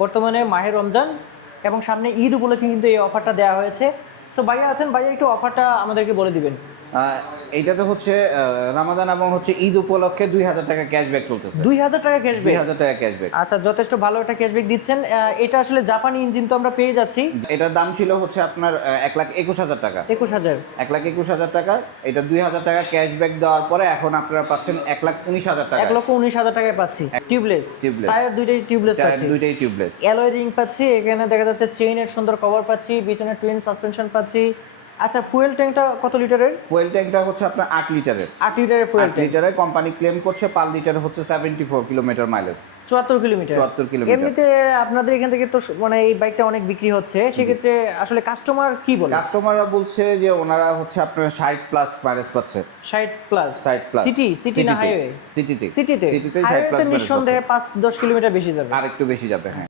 বর্তমানে মাহের রমজান এবং সামনে ঈদ উপলক্ষে কিন্তু এই অফারটা দেওয়া হয়েছে। সো ভাইয়া আছেন, ভাইয়া একটু অফারটা আমাদেরকে বলে দিবেন। এইটাতে হচ্ছে রামাদান এবং হচ্ছে ঈদ উপলক্ষে দুই হাজার টাকা ক্যাশব্যাক চলতেছে। দুই হাজার টাকা দুই ক্যাশব্যাক হাজার টাকা ক্যাশব্যাক আচ্ছা যথেষ্ট ভালো একটা ক্যাশব্যাক দিচ্ছেন। এটা আসলে জাপানি ইঞ্জিন তো আমরা পেয়ে যাচ্ছি। এটার দাম ছিল হচ্ছে আপনার এক লাখ একুশ হাজার টাকা। একুশ হাজার? এক লাখ একুশ হাজার টাকা। এটা দুই হাজার টাকা ক্যাশব্যাক দেওয়ার পরে এখন আপনারা পাচ্ছেন এক লাখ উনিশ হাজার টাকা। এক লক্ষ উনিশ হাজার টাকায় পাচ্ছি। টিউবলেস টিউবলেস টায়ার দুইটাই টিউবলেস পাচ্ছি। দুইটাই টিউবলেস অ্যালয় রিং পাচ্ছি। এখানে দেখা যাচ্ছে চেইনের সুন্দর কভার পাচ্ছি। পিছনে টুইন সাসপেনশন পাচ্ছি। আচ্ছা ফুয়েল ট্যাঙ্কটা কত লিটারের? ফুয়েল ট্যাঙ্কটা হচ্ছে আপনার আট লিটারের। আট লিটারের ফুয়েল ট্যাঙ্ক লিটারে কোম্পানি ক্লেম করছে পার লিটার হচ্ছে সেভেন্টি ফোর কিলোমিটার মাইলেজ চুয়াত্তর কিলোমিটার 74 কিলোমিটার। এমনিতে আপনাদের এখান থেকে তো মানে এই বাইকটা অনেক বিক্রি হচ্ছে। সেক্ষেত্রে আসলে কাস্টমার কি বলে? কাস্টমাররা বলছে যে ওনারা হচ্ছে আপনার ষাট প্লাস মাইলেজ পাচ্ছে। ষাট প্লাস ষাট প্লাস সিটি সিটি না হাইওয়ে সিটিতে সিটিতে সিটিতে ষাট প্লাস নিঃসন্দেহে পাঁচ দশ কিলোমিটার বেশি যাবে। আর একটু বেশি যাবে হ্যাঁ।